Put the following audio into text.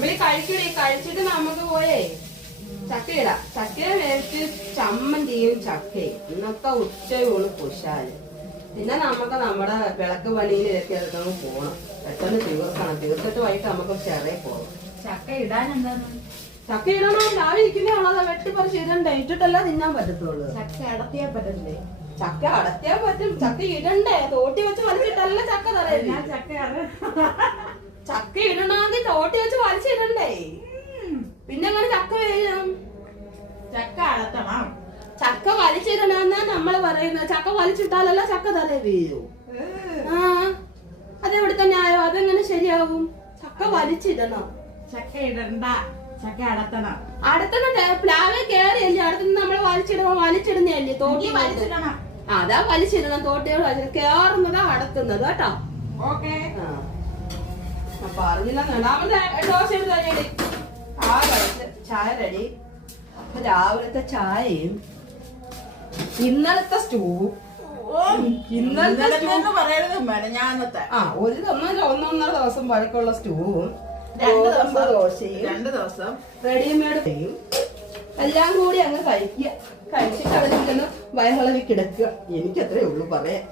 അമ്പിളി കഴിക്കണേ, കഴിച്ചിട്ട് നമുക്ക് പോയേ ചക്ക ഇടാം. ചക്കയെ വേവിച്ച് ചമ്മന്തിയും ചക്കയും ഇന്നത്തെ ഉച്ചയൂണ് കുശാല്. പിന്നെ നമുക്ക് നമ്മുടെ വിളക്ക് പണിയിലൊക്കെ എടുത്തങ്ങ് പോണം. പെട്ടെന്ന് തീർക്കണം. തീർത്തിട്ട് വൈകിട്ട് നമുക്ക് ചെറിയ പോകണം. ചക്ക ഇടാൻ എന്താണ്? ചക്ക ഇടണോ? രാവിലെ ഇരിക്കുന്നതാണോ? വെട്ടിപ്പറിച്ച് ഇടണ്ടേ? ഇട്ടിട്ടല്ല തിന്നാൻ പറ്റത്തുള്ളൂ. ചക്ക അടത്തിയാ പറ്റണ്ടേ? ചക്ക അടത്തിയാൻ പറ്റും. ചക്ക ഇടണ്ടേ? തോട്ടി വെച്ച് വലിച്ചിട്ടല്ല ചക്ക തറയല്ലേ. ചക്ക ഇടണമെങ്കിൽ തോട്ടി വെച്ച് വലിച്ചിടണ്ടേ? പിന്നെ അങ്ങനെ ചക്ക വേണം. ചക്ക അടത്തണം. ചക്ക വലിച്ചിടണമെന്നാ നമ്മള് പറയുന്നത്. ചക്ക വലിച്ചിട്ടാലല്ല ചക്ക തറ വീഴൂ. ആ, അതെവിടുത്തെ ന്യായം? അതെങ്ങനെ ശരിയാകും? ചക്ക വലിച്ചിടണം. ചക്ക ഇടണ്ട, ചക്ക അടത്തണം. അടുത്തുന്ന പ്ലാവെ കേറിയല്ലേ അടുത്തുനിന്ന് നമ്മള് വലിച്ചിടുന്നല്ലേ? തോട്ടി വലിച്ചിടണം. അതാ വലിച്ചിടണം. തോട്ടികൾ കേറുന്നതാ അടത്തുന്നത് കേട്ടോ. ഓക്കെ. പറഞ്ഞില്ല. രണ്ടാമത്തെ ദോശ റെഡി. ആ കഴിച്ച് ചായ റെഡി. അപ്പൊ രാവിലത്തെ ചായയും ഇന്നലത്തെ സ്റ്റൂവും ഒന്നൊന്നര ദിവസം പഴക്കമുള്ള സ്റ്റൂവും 2 ദോശയും 2 ദിവസം റെഡിമെയ്ഡ് എല്ലാം കൂടി അങ്ങ് കഴിക്കുക. കഴിച്ചിട്ട് അതിൽ വയറിളവി കിടക്കുക. എനിക്കത്രേ ഉള്ളൂ പറയാൻ.